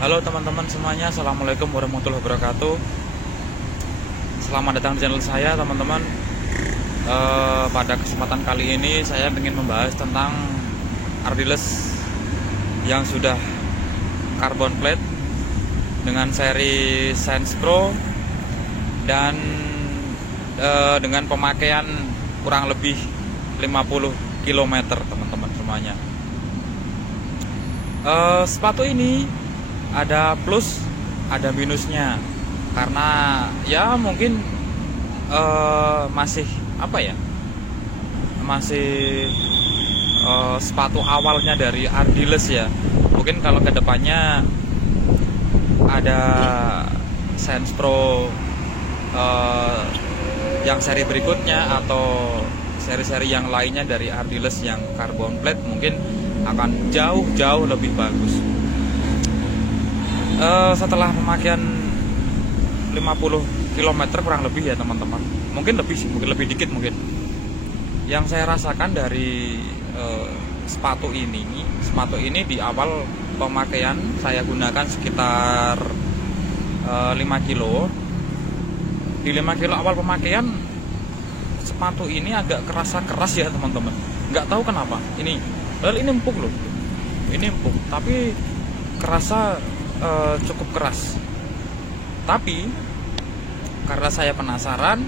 Halo teman-teman semuanya, Assalamualaikum warahmatullahi wabarakatuh. Selamat datang di channel saya teman-teman. Pada kesempatan kali ini saya ingin membahas tentang Ardiles yang sudah carbon plate dengan seri Science Pro dan dengan pemakaian kurang lebih 50 km teman-teman semuanya. Sepatu ini ada plus ada minusnya, karena ya mungkin masih sepatu awalnya dari Ardiles ya. Mungkin kalau kedepannya ada Science Pro yang seri berikutnya atau seri-seri yang lainnya dari Ardiles yang carbon plate mungkin akan jauh lebih bagus. Setelah pemakaian 50 km kurang lebih ya teman-teman, mungkin lebih dikit mungkin. Yang saya rasakan dari sepatu ini di awal pemakaian saya gunakan sekitar 5 kilo. Di 5 kilo awal pemakaian sepatu ini agak kerasa keras ya teman-teman. Nggak tahu kenapa. Ini empuk loh. Ini empuk, tapi kerasa cukup keras. Tapi karena saya penasaran,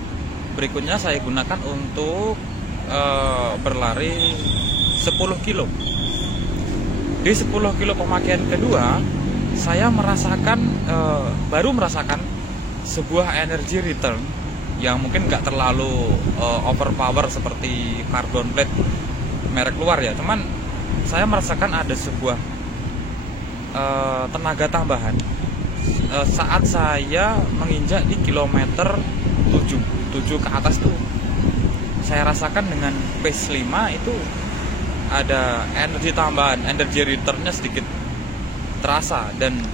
berikutnya saya gunakan untuk berlari 10 kilo. Di 10 kilo pemakaian kedua, saya baru merasakan sebuah energy return yang mungkin nggak terlalu overpower seperti carbon plate merek luar ya. Cuman saya merasakan ada sebuah tenaga tambahan saat saya menginjak di kilometer 7 ke atas tuh. Saya rasakan dengan pace 5 itu ada energi tambahan, energi returnnya sedikit terasa. Dan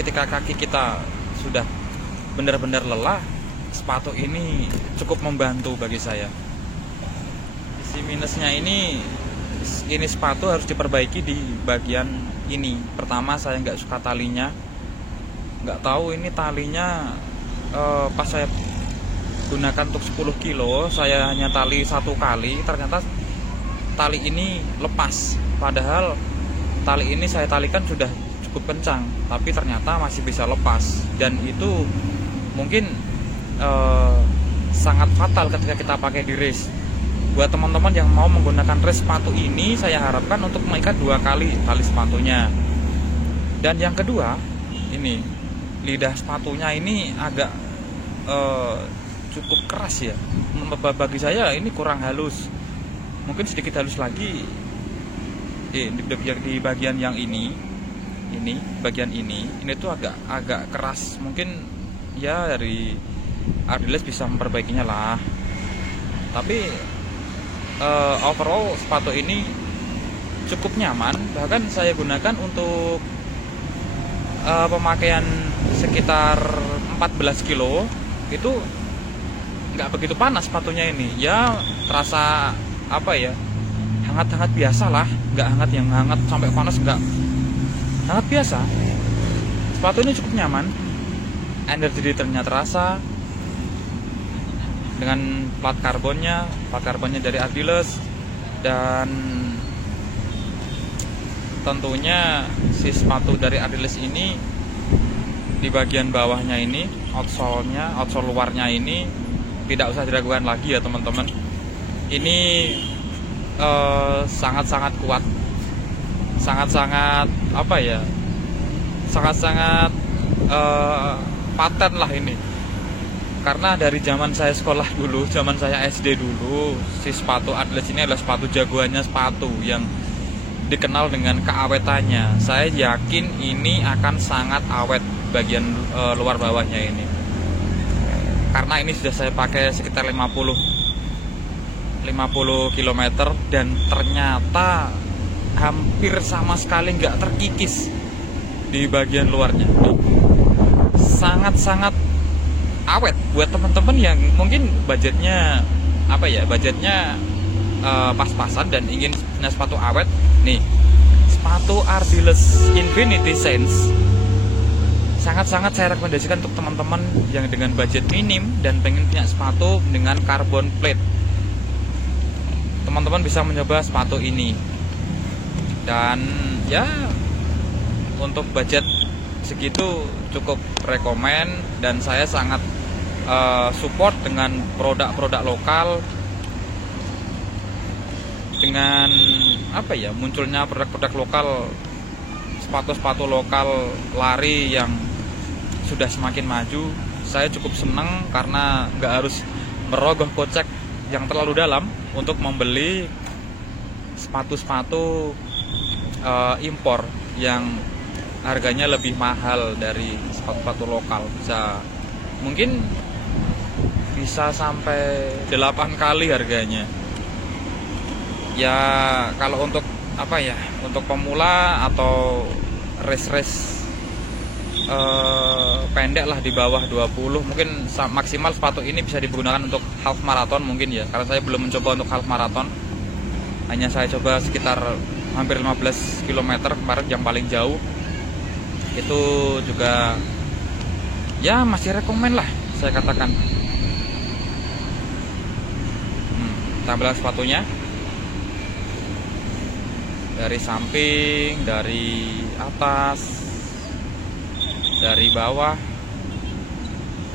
ketika kaki kita sudah benar-benar lelah, sepatu ini cukup membantu bagi saya. Sisi minusnya ini sepatu harus diperbaiki di bagian ini. Pertama, saya nggak suka talinya. Nggak tahu ini talinya pas saya gunakan untuk 10 kilo, saya hanya tali satu kali, ternyata tali ini lepas. Padahal tali ini saya talikan sudah cukup kencang, tapi ternyata masih bisa lepas. Dan itu mungkin sangat fatal ketika kita pakai di race. Buat teman-teman yang mau menggunakan race sepatu ini, saya harapkan untuk mengikat 2 kali tali sepatunya. Dan yang kedua, ini lidah sepatunya ini agak cukup keras ya. Bagi saya ini kurang halus. Mungkin sedikit halus lagi di bagian yang ini bagian ini tuh agak keras. Mungkin ya dari Ardiles bisa memperbaikinya lah. Tapi overall sepatu ini cukup nyaman. Bahkan saya gunakan untuk pemakaian sekitar 14 kilo itu nggak begitu panas sepatunya ini. Ya terasa hangat-hangat biasa lah, nggak hangat yang hangat sampai panas, nggak, hangat biasa. Sepatu ini cukup nyaman, energi returnnya terasa dengan plat karbonnya dari Ardiles. Dan tentunya si sepatu dari Ardiles ini di bagian bawahnya ini, outsole luarnya ini tidak usah diragukan lagi ya teman-teman. Ini sangat-sangat kuat, sangat-sangat paten lah ini. Karena dari zaman saya sekolah dulu, zaman saya SD dulu, si sepatu Ardiles ini adalah sepatu jagoannya, sepatu yang dikenal dengan keawetannya. Saya yakin ini akan sangat awet bagian luar bawahnya ini. Karena ini sudah saya pakai sekitar 50 km dan ternyata hampir sama sekali nggak terkikis di bagian luarnya. Sangat-sangat awet. Buat teman-teman yang mungkin budgetnya pas-pasan dan ingin punya sepatu awet, nih sepatu Ardiles Infinity Sense sangat-sangat saya rekomendasikan untuk teman-teman yang dengan budget minim dan pengen punya sepatu dengan carbon plate. Teman-teman bisa mencoba sepatu ini. Dan ya untuk budget segitu cukup rekomen, dan saya sangat support dengan produk-produk lokal, dengan apa ya, munculnya produk-produk lokal, sepatu-sepatu lokal lari yang sudah semakin maju. Saya cukup senang karena nggak harus merogoh kocek yang terlalu dalam untuk membeli sepatu-sepatu impor yang harganya lebih mahal dari sepatu-sepatu lokal. Mungkin bisa sampai 8 kali harganya. Ya kalau untuk apa ya, untuk pemula atau race pendek lah di bawah 20, mungkin maksimal sepatu ini bisa digunakan untuk half marathon mungkin ya, karena saya belum mencoba untuk half marathon. Hanya saya coba sekitar hampir 15 km kemarin yang paling jauh. Itu juga ya masih rekomen lah saya katakan. Tampilan sepatunya dari samping, dari atas, dari bawah,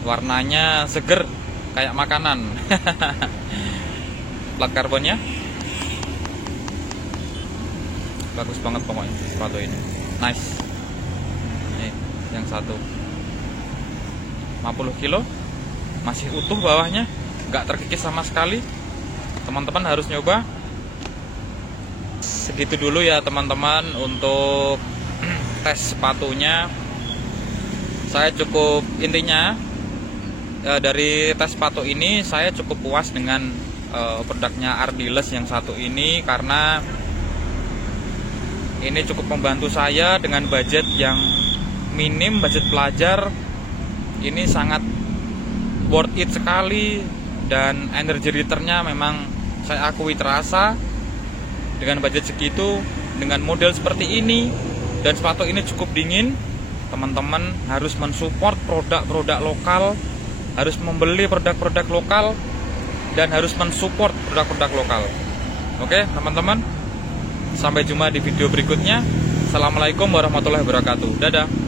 warnanya seger kayak makanan. Plat karbonnya bagus banget pokoknya sepatu ini, nice. Nih yang satu 50 kilo masih utuh bawahnya, nggak terkikis sama sekali. Teman-teman harus nyoba. Segitu dulu ya teman-teman untuk tes sepatunya. Saya cukup, intinya dari tes sepatu ini saya cukup puas dengan produknya Ardiles yang satu ini, karena ini cukup membantu saya dengan budget yang minim, budget pelajar. Ini sangat worth it sekali, dan energy returnnya memang saya akui terasa. Dengan budget segitu, dengan model seperti ini, dan sepatu ini cukup dingin, teman-teman harus mensupport produk-produk lokal, harus membeli produk-produk lokal, dan harus mensupport produk-produk lokal. Oke teman-teman, sampai jumpa di video berikutnya. Assalamualaikum warahmatullahi wabarakatuh. Dadah.